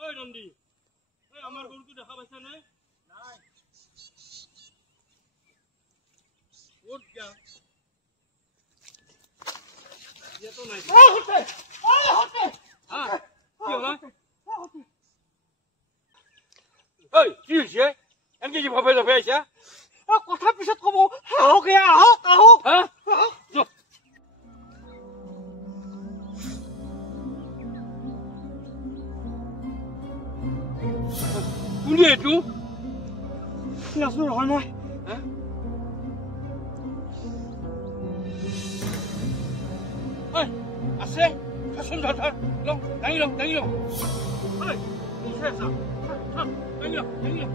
ওই নন্দী এই আমার গরুকে দেখা পাইছ না নাই উঠ গা ये तो नहीं होते हां কি হলো ওই কি হইছে এমনি যে ভাবে ভাবে আইছা কথা পিছত কব আহক আহক আহক হ্যাঁ কোনে এটো নাসুর হয় মই হ্যাঁ ওই আছে শাসন ধর লং দাঁড়িয়ে লং ওই কিসে আছে দাঁড়িয়ে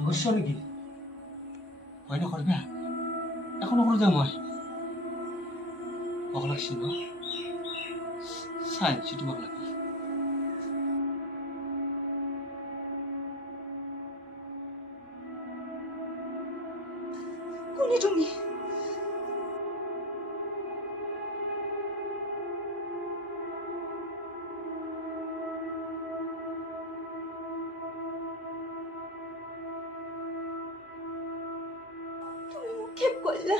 অবশ্যই নাকি হয় না করবে এখনো করে যাও মই অক লাগছিল চাই তোমাক লাগি কোনে তুমি ¿qué cola?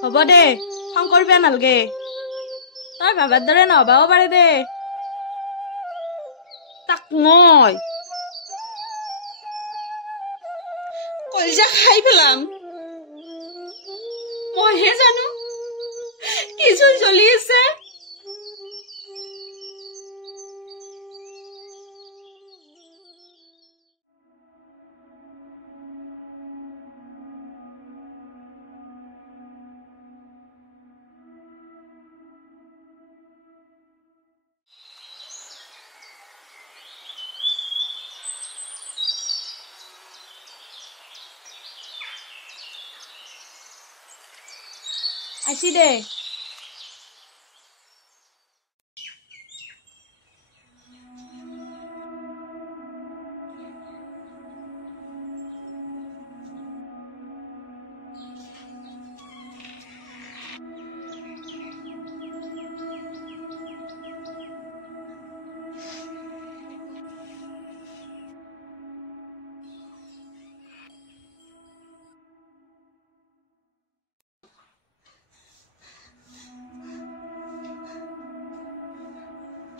হ'ব দে খং কৰিবা নালগে তই ভাবাৰ দৰে নহবাও পাৰে দে তাক মই কলজা খাই পেলাম মইহে জানো কিছু চলি আছে আছি দে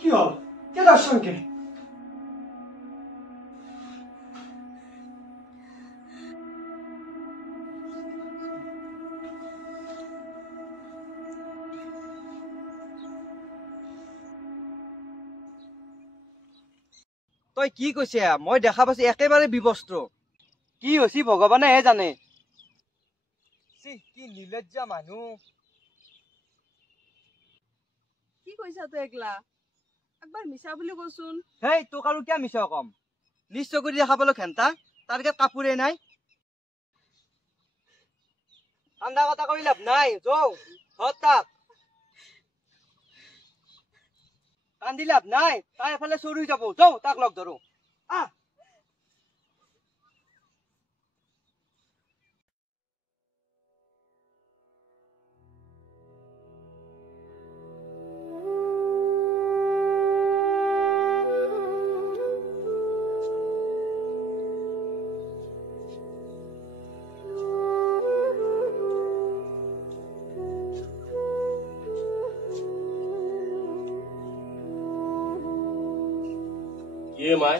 কি হল কে তার সঙ্গে তই কি কৈছে মই দেখা পাইছো একেবাৰে বিবস্ত্ৰ কি হৈছে ভগৱানেহে জানে কি নিৰ্লজ্জা মানুহ কি কৈছা তই একলা একবাৰ মিছা বুলি কচোন হেই তোক আৰু কিয় মিছা কম নিশ্চয় কৰি দেখা পালো ঘেণ্টা তাৰ গাত কাপোৰে নাই ঠাণ্ডা কথা কৰি লাভ নাই যৌ ঘৰত তাক কান্দি লাভ নাই তাই এফালে চুৰি যাব যৌ তাক লগ ধৰো আহ কি মাই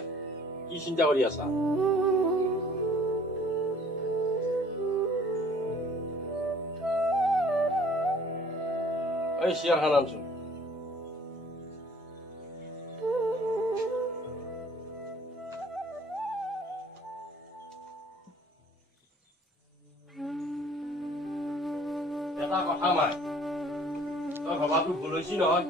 কি চিন্তা কৰি আছা এই চিয়াৰ খান আনছো এটা কথা মাই তই ভবাটো ভুল হৈছি নহয়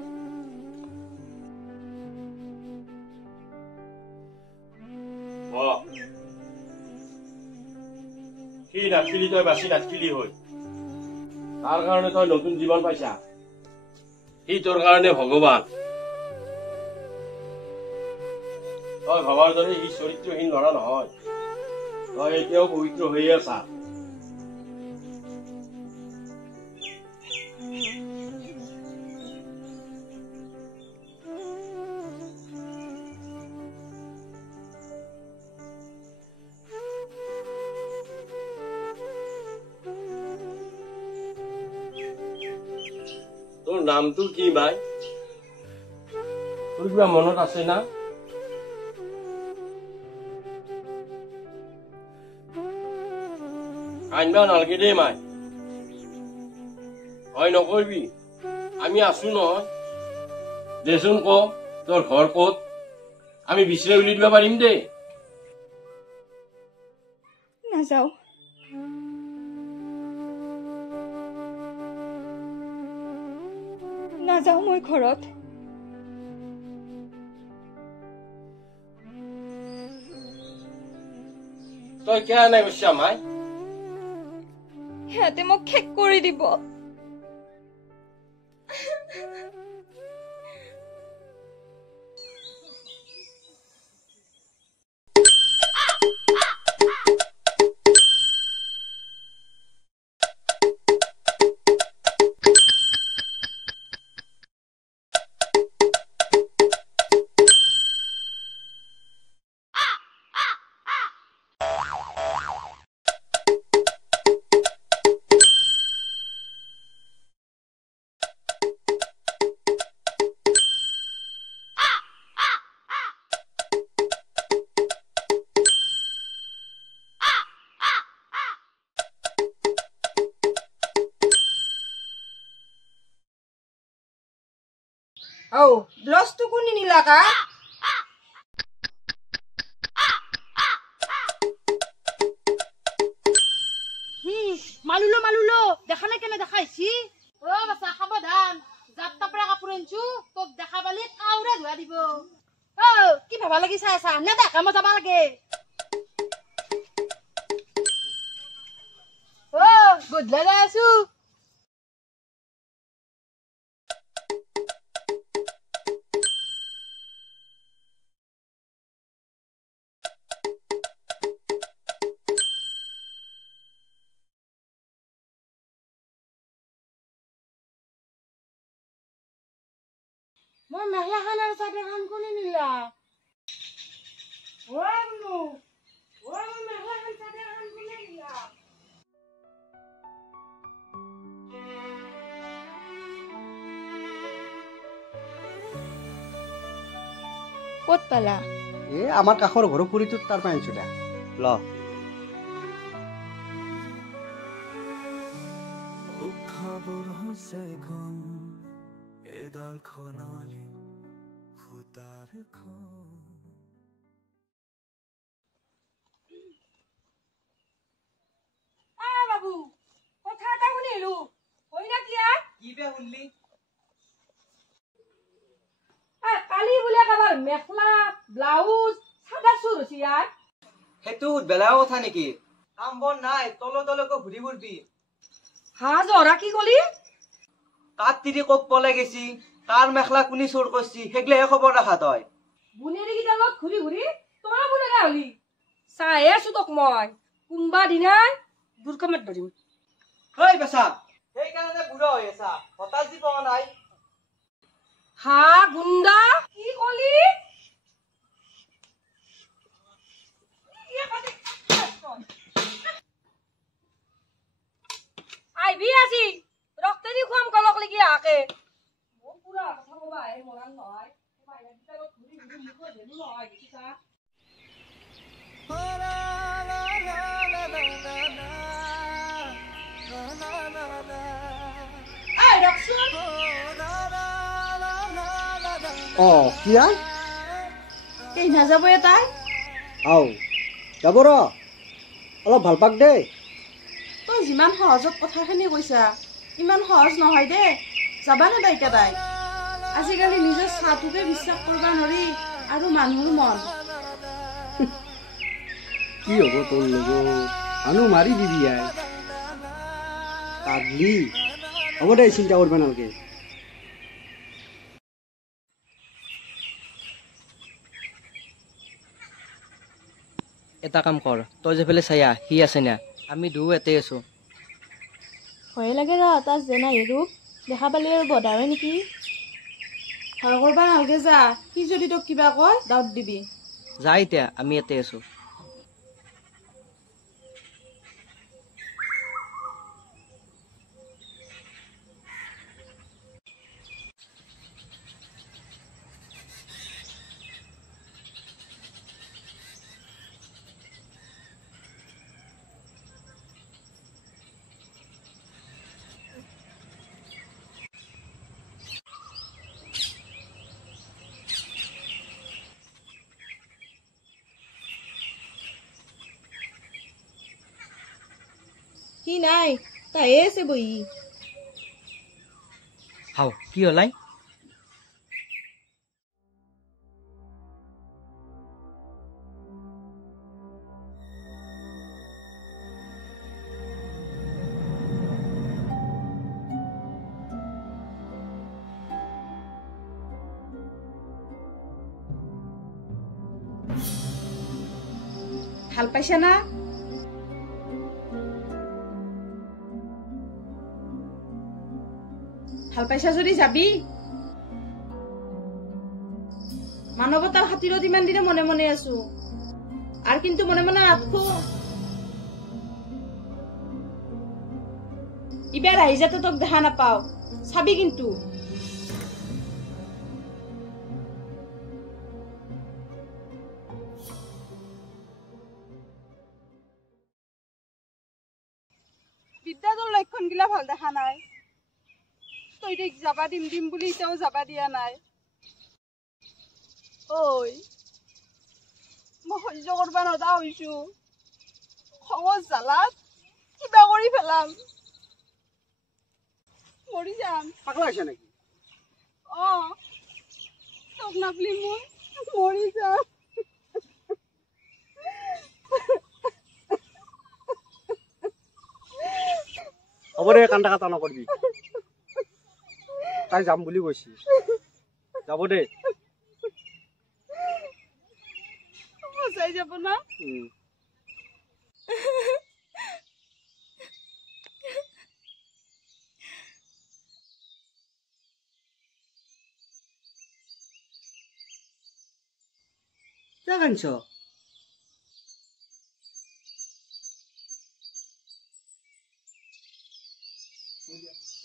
সি নাথকিলি তই বাচি নাথকিলি হৈ তাৰ কাৰণে তই নতুন জীৱন পাইছা সি তোৰ কাৰণে ভগৱান তই ভবাৰ দৰে সি চৰিত্ৰহীন ল'ৰা নহয় তই এতিয়াও পবিত্ৰ হৈয়ে আছা তোৰ নামটো কি মাই তোৰ কিবা মনত আছে না কান্দবা নালাগে দেই মাই হয় নকৰিবি আমি আছো নহয় দেচোন ক তোৰ ঘৰ ক'ত আমি বিচাৰি উলিয়াই দিব পাৰিম দেই নাযাওঁ নাযাওঁ মই ঘৰত তই কিয় নাই কৈছা মাই সিহঁতে মোক শেষ কৰি দিব ব্লাউজটো কোনি নিলা কা মালুলো দেখা নাই কেনে দেখাইছি ও বাছা সাবধান যাত্ৰা পৰা কাপোৰ আনছো তোক দেখা পালি কাউৰে ধোৱা দিব ও কি ভাবা লাগি চাই আছা নে দেখা মই যাবা লাগে ও গধলা যাই আছো মই মেখলাখান আৰু চাদৰখান কোনে নিলা মেখলাখান চাদৰখান কোনে নিলা ক'ত পালা আমাৰ কাষৰ ঘৰৰ পুৰিটোত তাৰ পৰা আনিছো দে ল বাবু কথা এটা শুনিলো হয় না কি কি বে শুনলি কালি বোলে কাবাৰ মেখলা ব্লাউজ চাদৰ চুৰ হৈছে ইয়াৰ সেইটো বেলেগ কথা নেকি কাম বন নাই তলকৈ ঘূৰি ফুৰবি হা জহৰা কি কলি কাত তিৰি কক পলাই গেছি কাৰ মেখলা কোনি চোৰ কৰছি সেইগিলাহে খবৰ ৰাখা তই বুনেৰি কিডালত ঘূৰি ঘূৰি তৰা বুনেৰা হলি চাহে আছো তোক মই কোনবা দিনাই দুৰ্গমত ধৰিম হেই বেচা সেইকাৰণে বুঢ়া হৈ আছা হতাশ দি পোৱা নাই হা গুণ্ডা কি কলি আইবি আজি ৰক্তেদি খুৱাম কলক লাগি আকে মোৰ পুৰা কথা কবা হে মৰান নহয় বাইনা কিটালত ঘূৰি ঘূৰি মুখৰ ভেলু নহয় দেখিছা এই ৰকচোন কিয়া এই নাযাব তাই আও যাব ৰ অলপ ভাল পাক দে তই যিমান সহজত কথাখিনি কৈছা ইমান সহজ নহয় দে যাবা না তাইকা তাই আজিকালি নিজৰ চাহটোকে বিশ্বাস কৰবা নৰি আৰু মানুহৰ মন কি হ'ব তোৰ লগত আনু মাৰি দিবি আই পাগলি হ'ব দে চিন্তা কৰিব নালাগে এটা কাম কৰ তই যেফালে চায়া সি আছে না আমি দুয়ো এতে আছো ভয়ে লাগে ৰ তাত যেনা ৰূপ দেখা পালে আৰু বধা হয় নেকি ভয় কৰবা নালগে যা সি যদি তোক কিবা কয় দাউত দিবি যা এতিয়া আমি এতে আছো সি নাই তাই আছে বহি হাও কি হলাই ভাল পাইছা না ভাল পাইছা যদি যাবি মানৱতাৰ খাতিৰত ইমান দিনে মনে মনে আছো আৰু কিন্তু মনে মনে নাথকো ইবাৰ আহি যাতে তোক দেখা নাপাও চাবি কিন্তু বিদ্যাটোৰ লক্ষণ গিলা ভাল দেখা নাই তই দেখ যাবা দিম দিম বুলি এতিয়াও যাবা দিয়া নাই ঐ মই সহ্য কৰবা নদা হৈছো খঙত জালাত কিবা কৰি পেলাম মৰি যাম পাগলা হৈছে নেকি তোক নাপলি মই মৰি যাম হ'ব দে কান্দা কাটা নকৰিবি তাই যাম বুলি কৈছি যাব দে সঁচাই যাব না কিয় কান্দিছ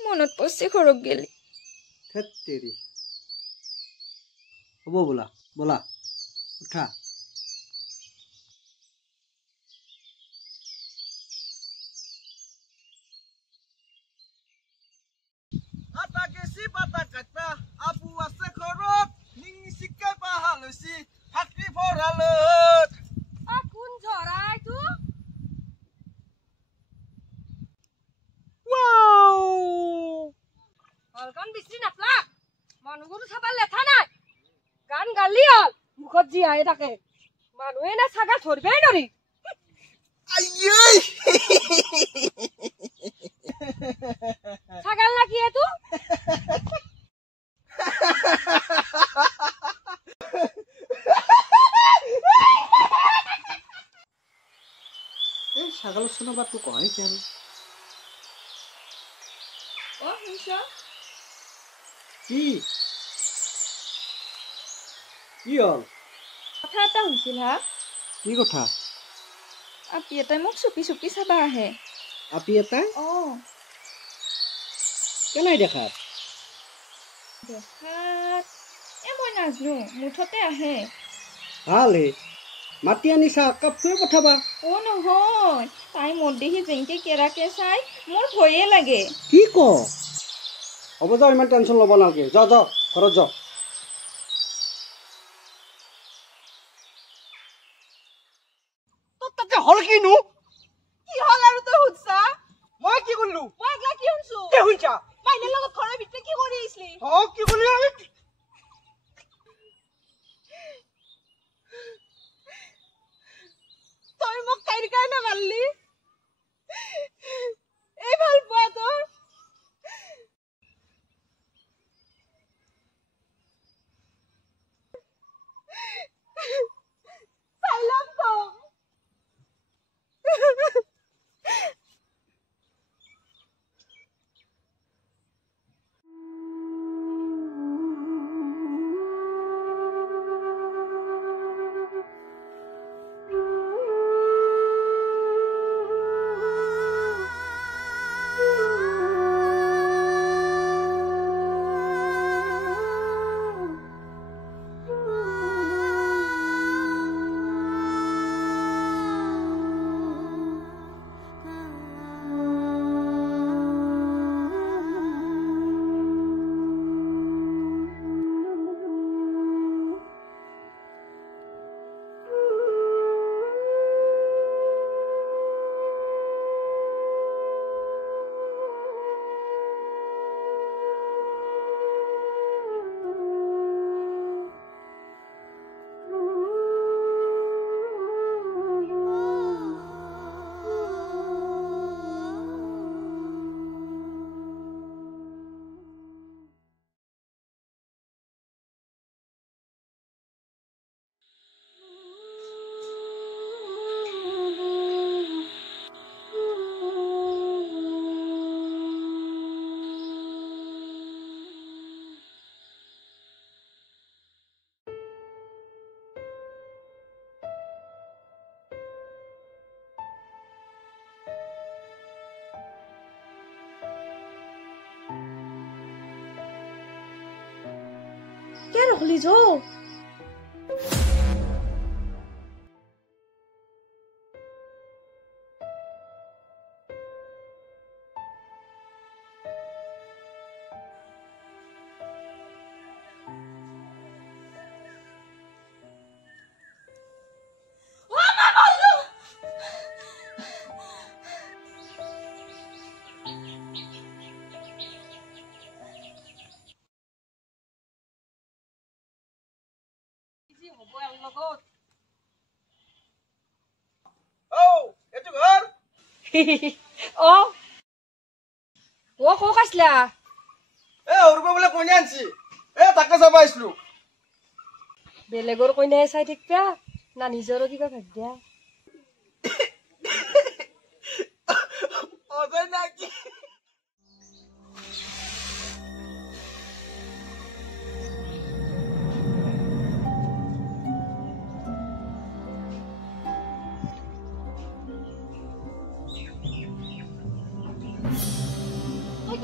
মনত পৰছি ঘৰক গেলি থেত তেৰি হ'ব বোলা ব'লা উঠা আটা গেছি পাতা কাটা আবু আছে ঘৰত নিঙি চিকাই পাহা লৈছি ফাটি ভৰালত কোন ঝৰাই তো অলকান বিচি নাপলা মানুহগুলো চাবার লেঠা নাই গান গালি হল মুখত জি আহে থাকে মানুহে না ছাগা ধরবেই নরি আইয়ে ছাগাল না কি এতু এই ছাগল শুনবা তো কয় কেন অ শুনছ কি কি হল কথা এটা হৈছিল হা কি কথা আপি এটাই মোক চুপি চুপি চাবা আহে আপি এটাই অ কেনাই দেখাত দেখাত মই নাজানো মুঠতে আহে ভাল হে মাতি আনি চাহ কাপ খুৱাই পঠাবা অ নহয় তাই মোৰ দেখি যেনকে কেৰাকে চাই মোৰ ভয়ে লাগে কি ক হ'ব যাও ইমান টেনশ্যন ল'ব নালাগে যাও যাও ঘৰত যাও তাতে হল কিনো কি হল আৰু তই সুধছা মই কি কৰিলো মই একলা কি শুনছো কি শুনছা মাইনাৰ লগত ঘৰৰ ভিতৰত কি কৰি আহিছিলি কি কৰিলো আমি তই মোক তাইৰ কাৰণে মাৰলি এই ভাল পোৱা তোৰ চাইলাম তো क्या रखली जो এইটো ঘৰ ও কক আসলা সৰুবা বোলে কইনা আনছি তাকে চাব আহিছিলো বেলেগৰ কইনাই চাই থাকিবা না নিজৰো কিবা ভাগ দিয়া অজয় নাকি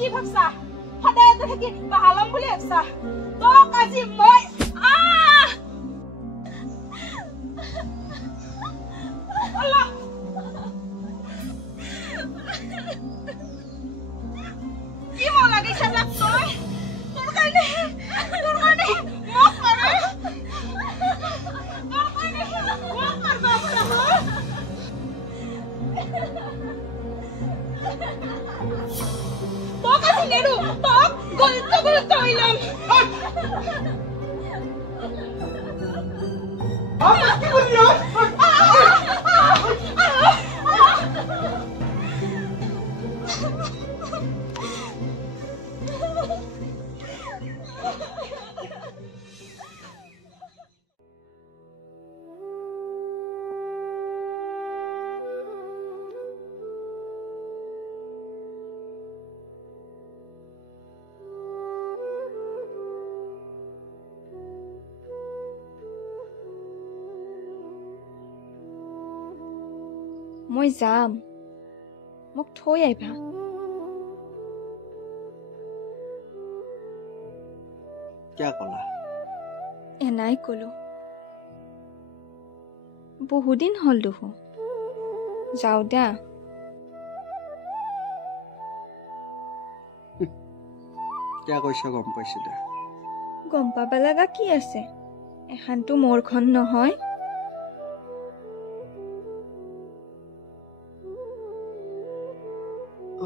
কি ভাবছা সদায় থাকি বাহালাম বুলি ভাবছা তোক আজি মই লাগিছে যাক তই তোৰ কাৰণে মোক মাৰে তোৰ কাৰণে মোক মাৰবা পাৰা তোক আজি নেৰু তোক গলত তইলাম কি বলিয়া মই যাম মোক থৈ আহিবা क्या कला এনাই কলো বহুদিন হ'ল দেখোন যাওঁ দিয়া क्या কৈছা গম পাইছো দে গম পাবা লগা কি আছে এখানটো মোৰখন নহয়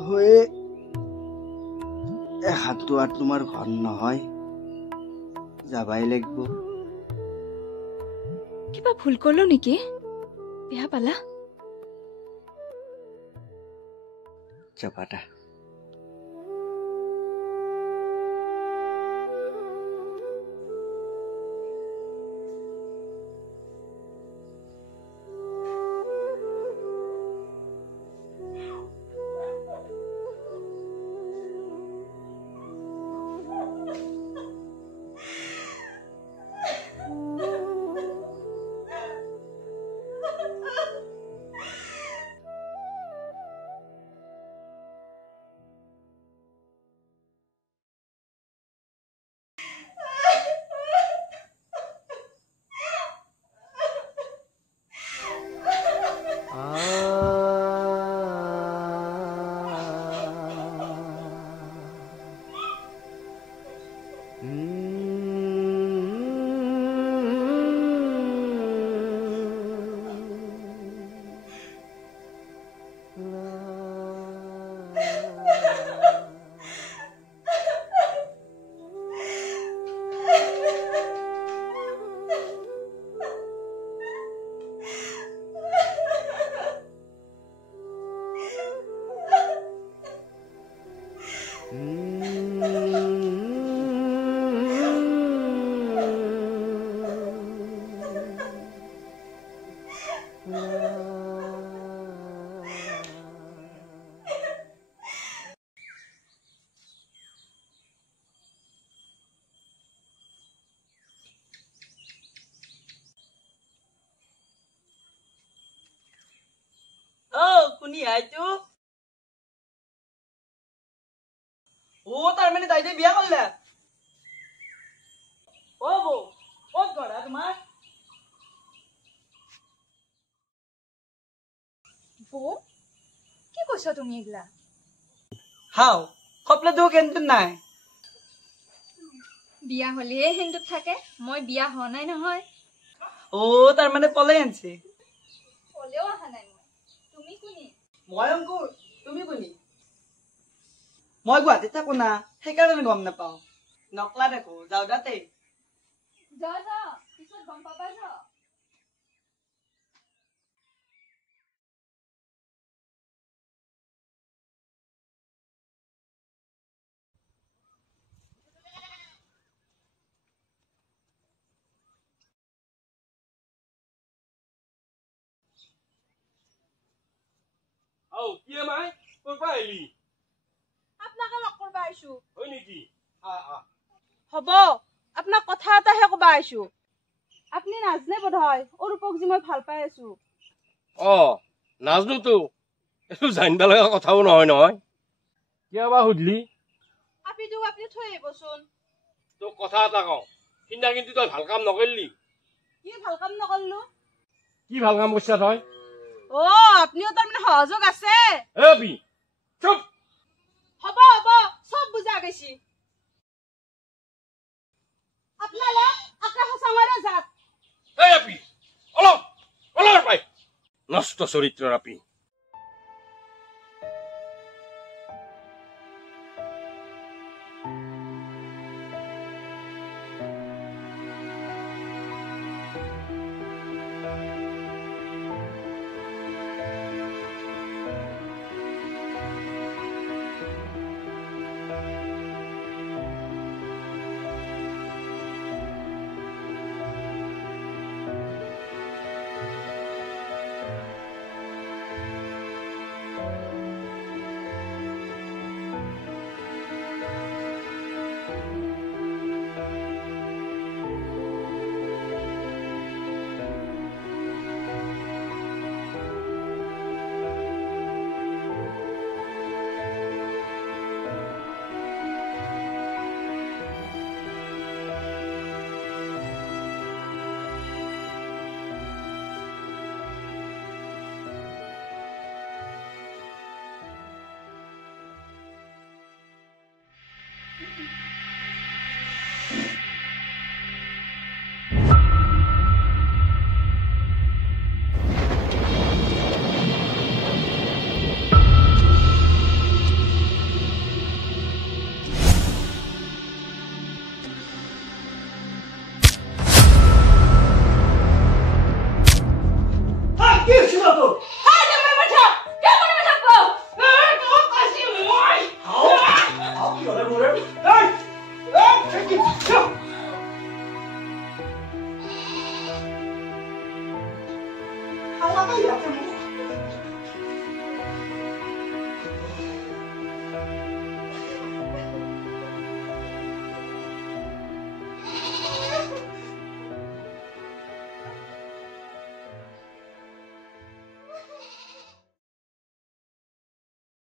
হয়ে এহাতটো আৰ তোমাৰ ঘৰ নহয় যাবাই লাগব কিবা ভুল কৰিলো নেকি বিয়া পালা যাবাটা শুনি আইতো ও তার মানে দাইতে বিয়া করলে ও বউ কত ঘরা তোমার বৌ কি কৈছা তুমি এগলা হাও কপলে তো কিন্তু নাই বিয়া হলেহে হিন্দুত থাকে মই বিয়া হোৱা নাই নহয় ও তার মানে পলাই আনছে কলেও অহা নাই মই তুমি কোনি মই অঙ্কুর তুমি কোনি মই গুৱাহাটীত থাকো না সেইকাৰণে গম নাপাও নকলা দেখো যাও দাতে যা যা পিছত গম পাবা যা আও কি মাই কৰবা আহিলি আপনাকে লগ কৰবা আইছো হয় নেকি হব আপোনাক কথা এটাহে কবা আইছো আপনি নাজনে বোধহয় অৰূপক যি মই ভাল পাই আছো নাজনো তো এইটো জানিব লগা কথাও নহয় নহয় কিয় বা সুধলি আপনি থৈ আহিবচোন তোক কথা এটা কওঁ সিদিনা কিন্তু তই ভাল কাম নকৰিলি কি ভাল কাম নকৰলো কি ভাল কাম কৰিছা তই আপনিও তাৰমানে সহযোগ আছে এ বি চুপ হব চব বুজা গৈছে মস্ত চৰিত্ৰৰ আপি How are you?